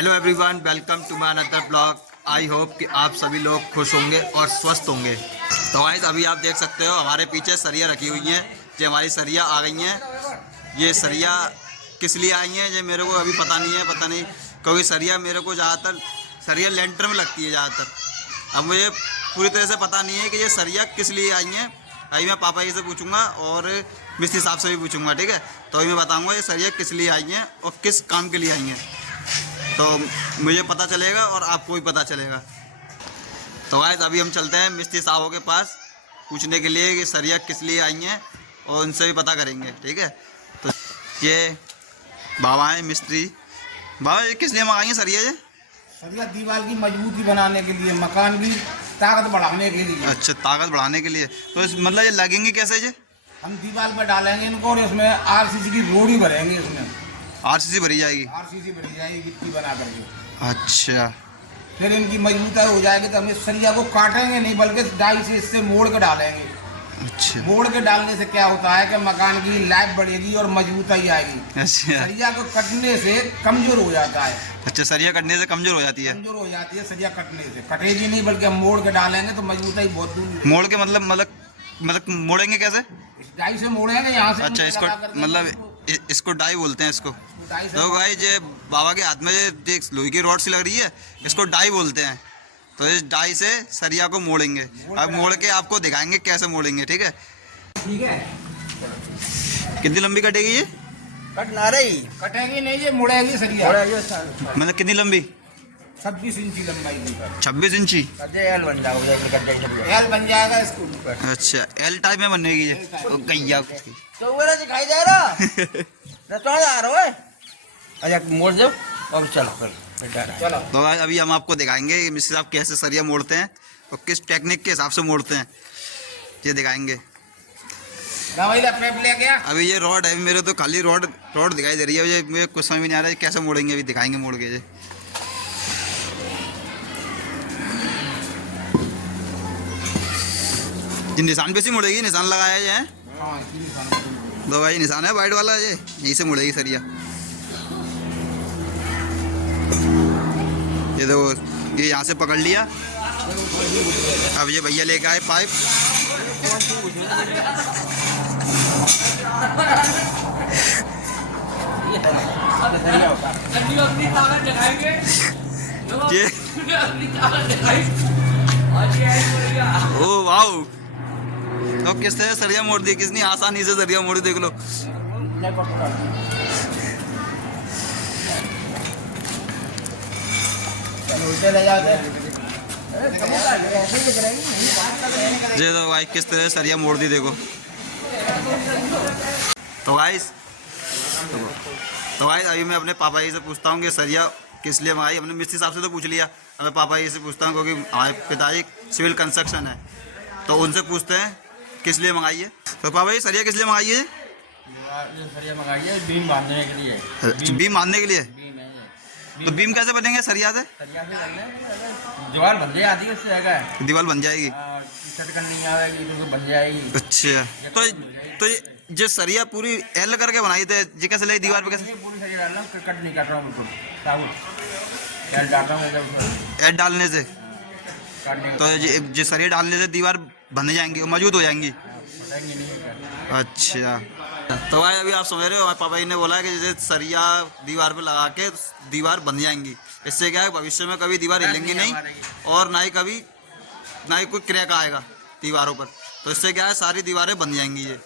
Hello everyone, welcome to my another blog. I hope कि आप सभी लोग खुश होंगे और स्वस्थ होंगे। तो गाइस अभी आप देख सकते हो हमारे पीछे सरिया रखी हुई हैं। ये हमारी सरिया आ गई हैं। ये सरिया किस लिए आई हैं ये मेरे को अभी पता नहीं है, क्योंकि सरिया मेरे को ज़्यादातर सरिया लेंटर में लगती है ज़्यादातर। अब मुझे पूरी तरह से पता नहीं है कि ये सरिया किस लिए आई हैं। अभी मैं पापा जी से पूछूंगा और मिस्त्री साहब से भी पूछूंगा, ठीक है। तो अभी मैं बताऊंगा ये सरिया किस लिए आई हैं और किस काम के लिए आई हैं, तो मुझे पता चलेगा और आपको भी पता चलेगा। तो गाइस अभी हम चलते हैं मिस्त्री साहबों के पास पूछने के लिए कि सरिया किस लिए आई हैं और उनसे भी पता करेंगे, ठीक है। तो ये बाबा हैं मिस्त्री। बाबा ये किस लिए मंगाई हैं सरिया? ये सरिया दीवार की मजबूती बनाने के लिए, मकान की ताकत बढ़ाने के लिए। अच्छा, ताकत बढ़ाने के लिए। तो इस मतलब ये लगेंगे कैसे? ये हम दीवार पर डालेंगे इनको और इसमें आरसीसी की रोड ही भरेंगे। इसमें आरसीसी भरी जाएगी? आरसीसी भरी जाएगी गिट्टी बना करके। अच्छा, फिर इनकी मजबूती हो जाएगी तो हम इस सरिया को काटेंगे नहीं बल्कि डाई से इससे मोड़ के डालेंगे। अच्छा, मोड़ के डालने से क्या होता है कि मकान की लाइफ बढ़ेगी और मजबूती आएगी। अच्छा, सरिया को कटने से कमजोर हो जाता है। अच्छा, सरिया कटने से कमजोर हो जाती है? कमजोर हो जाती है सरिया कटने से। कटेगी नहीं बल्कि हम मोड़ के डालेंगे तो मजबूती बहुत दूर। मोड़ के मतलब मोड़ेंगे कैसे? इस डाई से मोड़ेंगे यहाँ से। अच्छा, इसको मतलब इसको डाई बोलते हैं इसको। तो भाई ये बाबा के हाथ में ये लोहे की रॉड सी लग रही है, इसको डाई बोलते हैं। तो इस डाई से सरिया को मोड़ेंगे। अब मोड़ के आपको दिखाएंगे कैसे मोड़ेंगे, ठीक है। ठीक है। कितनी लंबी कटेगी ये? कटना रही कटेगी नहीं, ये मुड़ेगी सरिया। मतलब कितनी लंबी? 26 इंची लंबाई की। 26 इंची? एल बन जाएगा। एल बन जाएगा इसको। अच्छा, एल टाइप में बनेगी ये? ओ गैया तो वो दिखाई दे रहा है। अच्छा मोड़ दो अब चलो चलो। तो भाई अभी हम आपको दिखाएंगे कि मिस्त्री साहब कैसे सरिया मोड़ते हैं और किस टेक्निक के हिसाब से मोड़ते हैं, ये दिखाएंगे। ले गया। अभी ये रॉड है, मेरे तो खाली रॉड दिखाई दे रही है। ये मुझे कुछ समझ में नहीं आ रहा है कैसे मोड़ेंगे, अभी दिखाएंगे मोड़ के। ये निशान पे से मुड़ेगी? निशान लगाया है ये है? दो भाई निशान है वाइट वाला, ये यहीं से मुड़ेगी सरिया। ये देखो, ये यहाँ से पकड़ लिया। अब ये भैया लेके आए पाइप। ये ओ वाओ, अब किस तरह सरिया मोड़ दी, कितनी आसानी से सरिया मोड़, देख लो। ये तो भाई किस तरह सरिया मोड़ दी, देखो। तो गाइस अभी मैं अपने पापा जी से पूछता हूँ कि सरिया किस लिए मंगाई। हमने मिस्त्री साहब से तो पूछ लिया, अब मैं पापा जी से पूछता हूँ क्योंकि हमारे पिताजी सिविल कंस्ट्रक्शन है, तो उनसे पूछते हैं किस लिए मंगाई है। तो पापा जी सरिया किस लिए मंगाई है? सरिया मंगाई है बीम बांधने के लिए। बीम बांधने के लिए? तो बीम कैसे बनेंगे सरिया से? दीवार बन जाएगी, उससे आएगा दीवार बन जाएगी? नहीं आएगी तो बन जाएगी। अच्छा, तो ये सरिया पूरी एल करके बनाई थे, जी कैसे लगी दीवार पे? कैसे पूरी सरिया डाल रहा हूँ, कट नहीं काट रहा हूँ, बिल्कुल एल डाल रहा हूँ। एल डालने से तो ये सरिया डालने से दीवार बन जाएंगी, मजबूत हो जाएंगी? अच्छा, तो भाई अभी आप समझ रहे हो, हमारे पापा जी ने बोला कि जैसे सरिया दीवार पे लगा के दीवार बन जाएंगी। इससे क्या है, भविष्य में कभी दीवार हिलेंगी नहीं और ना ही कोई क्रैक आएगा दीवारों पर। तो इससे क्या है, सारी दीवारें बन जाएंगी ये।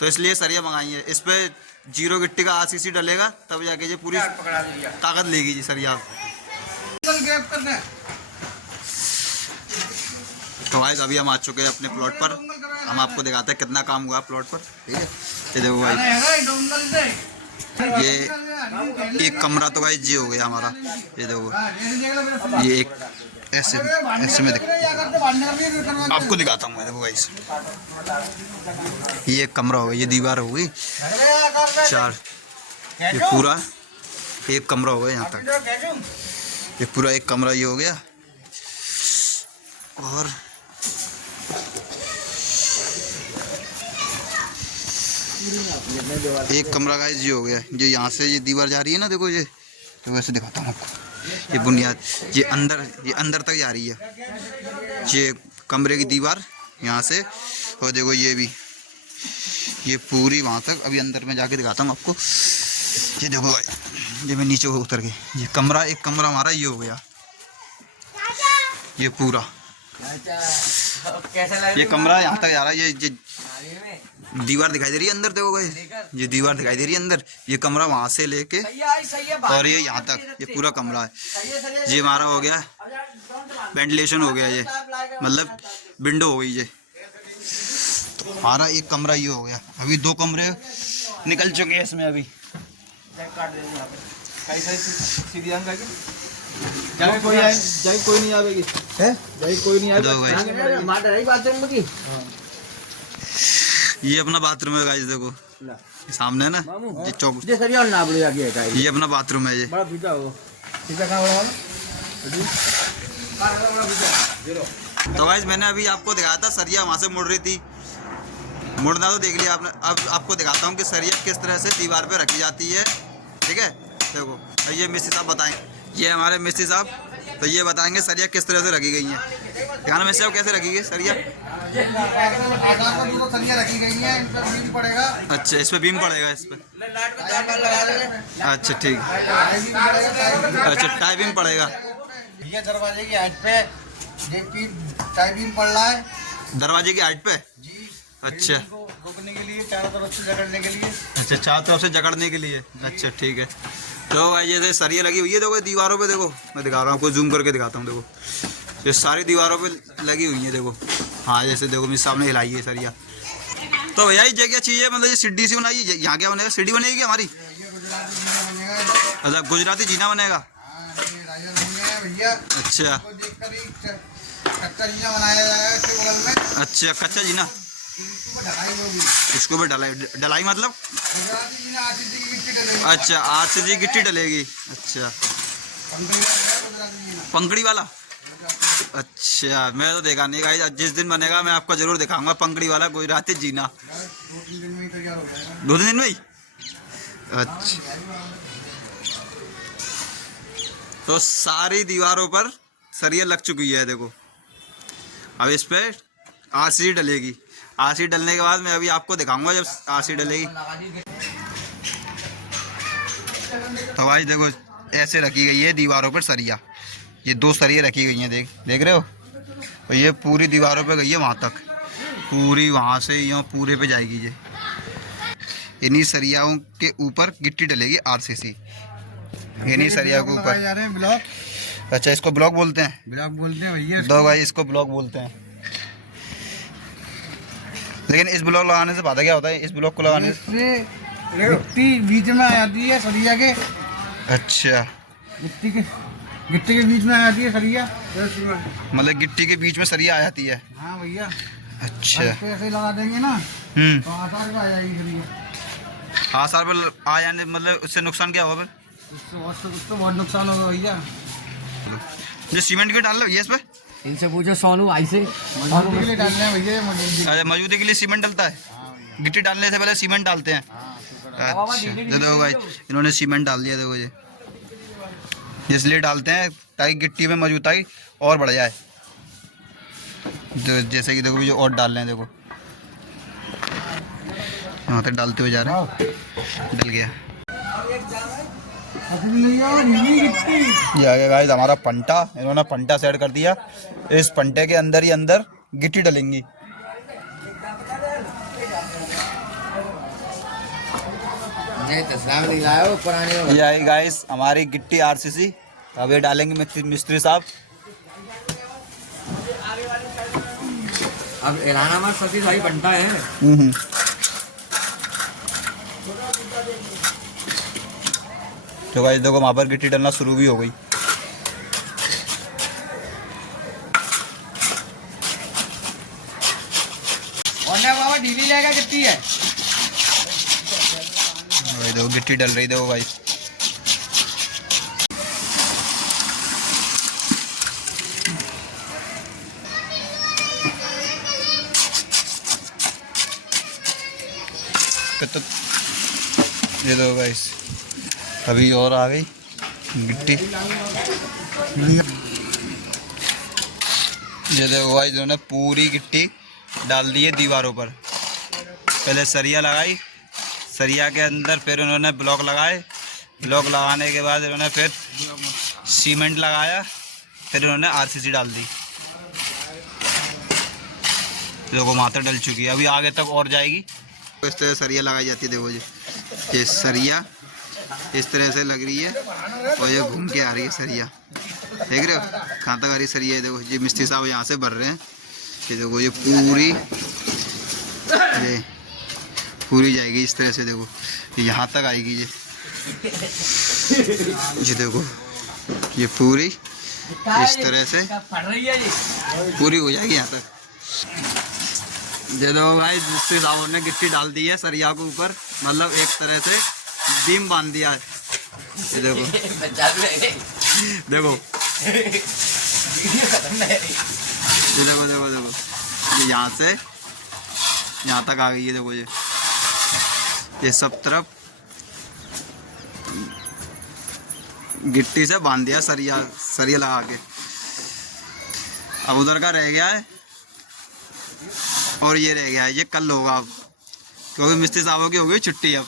तो इसलिए सरिया मंगाई है। इस पे 0 गिट्टी का आरसीसी डलेगा तब जाके ये पूरी ताकत लेगी जी सरिया। तो भाई अभी हम आ चुके हैं अपने प्लॉट पर। हम आपको दिखाते हैं कितना काम हुआ प्लॉट पर, ठीक है। ये देखो भाई, ये एक कमरा तो भाई जी हो गया हमारा। ये देखो, ये एक ऐसे में आपको दिखाता हूँ मैं। देखो भाई, ये एक कमरा हो गया, ये दीवार हो गई 4, ये पूरा एक कमरा हो गया यहाँ तक। ये पूरा एक कमरा ये हो गया। और एक कमरा गाइस ये हो गया, जो यहाँ से ये दीवार जा रही है ना, देखो ये तो वैसे दिखाता हूँ आपको। ये बुनियाद ये अंदर तक जा रही है, ये कमरे की दीवार यहाँ से, और देखो ये भी, ये पूरी वहाँ तक। अभी अंदर में जाके दिखाता हूँ आपको। ये देखो भाई, ये मैं नीचे उतर के, ये कमरा, एक कमरा हमारा ये हो गया, ये पूरा ये कमरा यहाँ तक जा रहा है। ये दीवार दिखाई दे रही है अंदर, देखो भाई, ये दीवार दिखाई दे रही है अंदर। ये कमरा वहाँ से लेके और ये यहाँ तक, ये पूरा कमरा है। ये हमारा हो गया वेंटिलेशन, हो गया ये, मतलब विंडो हो गई ये। तो हमारा एक कमरा ये हो गया। अभी 2 कमरे निकल चुके हैं इसमें। अभी कोई नहीं आवेगी है, कोई नहीं आवेगी। ये अपना बाथरूम है गाइस, देखो सामने है ना, ये चौक, ये अपना बाथरूम है। ये तो गाइस मैंने अभी आपको दिखाया था सरिया वहाँ से मुड़ रही थी, मुड़ना तो देख लिया आपने। अब आपको दिखाता हूँ कि सरिया किस तरह से दीवार पे रखी जाती है। ठीक है, देखो तो ये मिस्त्री साहब बताएं, ये हमारे मिस्त्री साहब, तो ये बताएंगे सरिया किस तरह से रखी गई है। ध्यान में से कैसे रखी गई सरिया? सरिया रखी गई है, इन पर बीम पड़ेगा। अच्छा, इस पे बीम पड़ेगा, इस पे। अच्छा ठीक, अच्छा टाई बीम पड़ेगा। ये दरवाजे की हाइट पे टाई बीम पड़ रहा है, दरवाजे की हाइट पे जी। अच्छा, रोकने के लिए, चारों तरफ से जकड़ने के लिए। अच्छा, चारों तरफ से जकड़ने के लिए। अच्छा ठीक है। तो भाई ये सरिया लगी हुई है, देखो दीवारों पे, देखो मैं दिखा रहा हूँ आपको, जूम करके दिखाता हूँ। देखो ये सारी दीवारों पे लगी हुई है, देखो। हाँ, जैसे देखो मेरे सामने हिलाई है सरिया। तो भैया ये क्या चीज़ है, मतलब ये सीढ़ी सी बनाई है, यहाँ क्या बनेगा? सीढ़ी बनेगी क्या हमारी? अच्छा, गुजराती जीना बनेगा। अच्छा, अच्छा कच्चा जीना, इसको भी डलाई मतलब? अच्छा, RCC गिट्टी डलेगी। अच्छा, पंखड़ी वाला। अच्छा, मैं तो देखा नहीं गाइस, जिस दिन बनेगा मैं आपको जरूर दिखाऊंगा पंखड़ी वाला गुजराती जीना। 2 दिन में ही? अच्छा, तो सारी दीवारों पर सरिया लग चुकी है, देखो। अब इस पे RCC डलेगी। RCC डलने के बाद मैं अभी आपको दिखाऊंगा जब RCC डलेगी। तो भाई देखो ऐसे रखी गई है दीवारों पर सरिया, ये 2 सरिया रखी गई हैं, देख रहे हो? और ये पूरी दीवारों पे गई है वहाँ तक, पूरी वहाँ से यहाँ पूरे पे जाएगी ये। इन्हीं सरियाओं के ऊपर गिट्टी डलेगी RCC, इन्हीं सरिया के ऊपर। ब्लॉक। अच्छा, इसको ब्लॉक बोलते हैं? ब्लॉक बोलते हैं भैया। दो भाई, इसको ब्लॉक बोलते हैं। लेकिन इस ब्लॉक लगाने से फायदा क्या होता है? इस ब्लॉक को लगाने से गिट्टी बीच में आ जाती है सरिया के। अच्छा, गिट्टी के बीच में आ जाती है सरिया, मतलब गिट्टी के बीच में सरिया आ जाती है। हाँ भैया। अच्छा, ऐसे लगा देंगे ना तो आसार पे आ जाएगी सरिया। आसार पर आ जाने मतलब उससे नुकसान क्या होगा? उससे बहुत नुकसान होगा भैया। जो सीमेंट के डाल लो भैया इस पे, इनसे पूछो सोनू भाई से, मजबूती के लिए डालना है भैया। अच्छा, मजबूती के लिए सीमेंट डलता है? गिट्टी डालने से पहले सीमेंट डालते हैं। अच्छा, देखो भाई इन्होंने सीमेंट डाल दिया, देखो ये इसलिए डालते हैं ताकि गिट्टी में मजबूताई और बढ़ जाए। जैसे कि देखो जो और डाल रहे हैं, देखो यहाँ तक डालते हुए जा रहे हैं, डल गया। ये आ गया गाइस हमारा पंटा, इन्होंने पंटा सेट कर दिया। इस पंटे के अंदर ही अंदर गिट्टी डलेंगी। ये आई गाइस हमारी गिट्टी RCC, अब ये डालेंगे मिस्त्री साहब। अब एलाना में सतीश भाई बनता है। तो गाइस देखो वहाँ पर गिट्टी डलना शुरू भी हो गई। बाबा ढीली लेगा गिट्टी है। देखो गिट्टी डल रही, देखो भाई। तो ये दो गाइस, अभी और आ गई। गिट्टी। ये देखो भाई इन्होंने पूरी गिट्टी डाल दी है दीवारों पर। पहले सरिया लगाई, सरिया के अंदर फिर उन्होंने ब्लॉक लगाए, ब्लॉक लगाने के बाद इन्होंने फिर सीमेंट लगाया, फिर उन्होंने आरसीसी डाल दी। देखो मात्रा डल चुकी है, अभी आगे तक और जाएगी। इस तरह सरिया लगाई जाती है। देखो ये सरिया इस तरह से लग रही है और ये घूम के आ रही है सरिया। देख रहे हो कहाँ तक आ रही सरिया है। देखो ये मिस्त्री साहब यहाँ से भर रहे हैं। ये देखो ये पूरी जाएगी इस तरह से। देखो यहाँ तक आएगी ये देखो ये पूरी इस तरह से पूरी हो जाएगी यहाँ तक। ये देखो भाई मिस्त्री साहब ने गिट्टी डाल दी है सरिया के ऊपर, मतलब एक तरह से बीम बांध दिया है। ये देखो देखो ये देखो देखो देखो ये यहाँ से यहाँ तक आ गई है। देखो ये सब तरफ गिट्टी से बांध दिया सरिया लगा के। अब उधर का रह गया है और ये रह गया है, ये कल होगा अब, क्योंकि मिस्त्री साहबों की हो गई छुट्टी अब।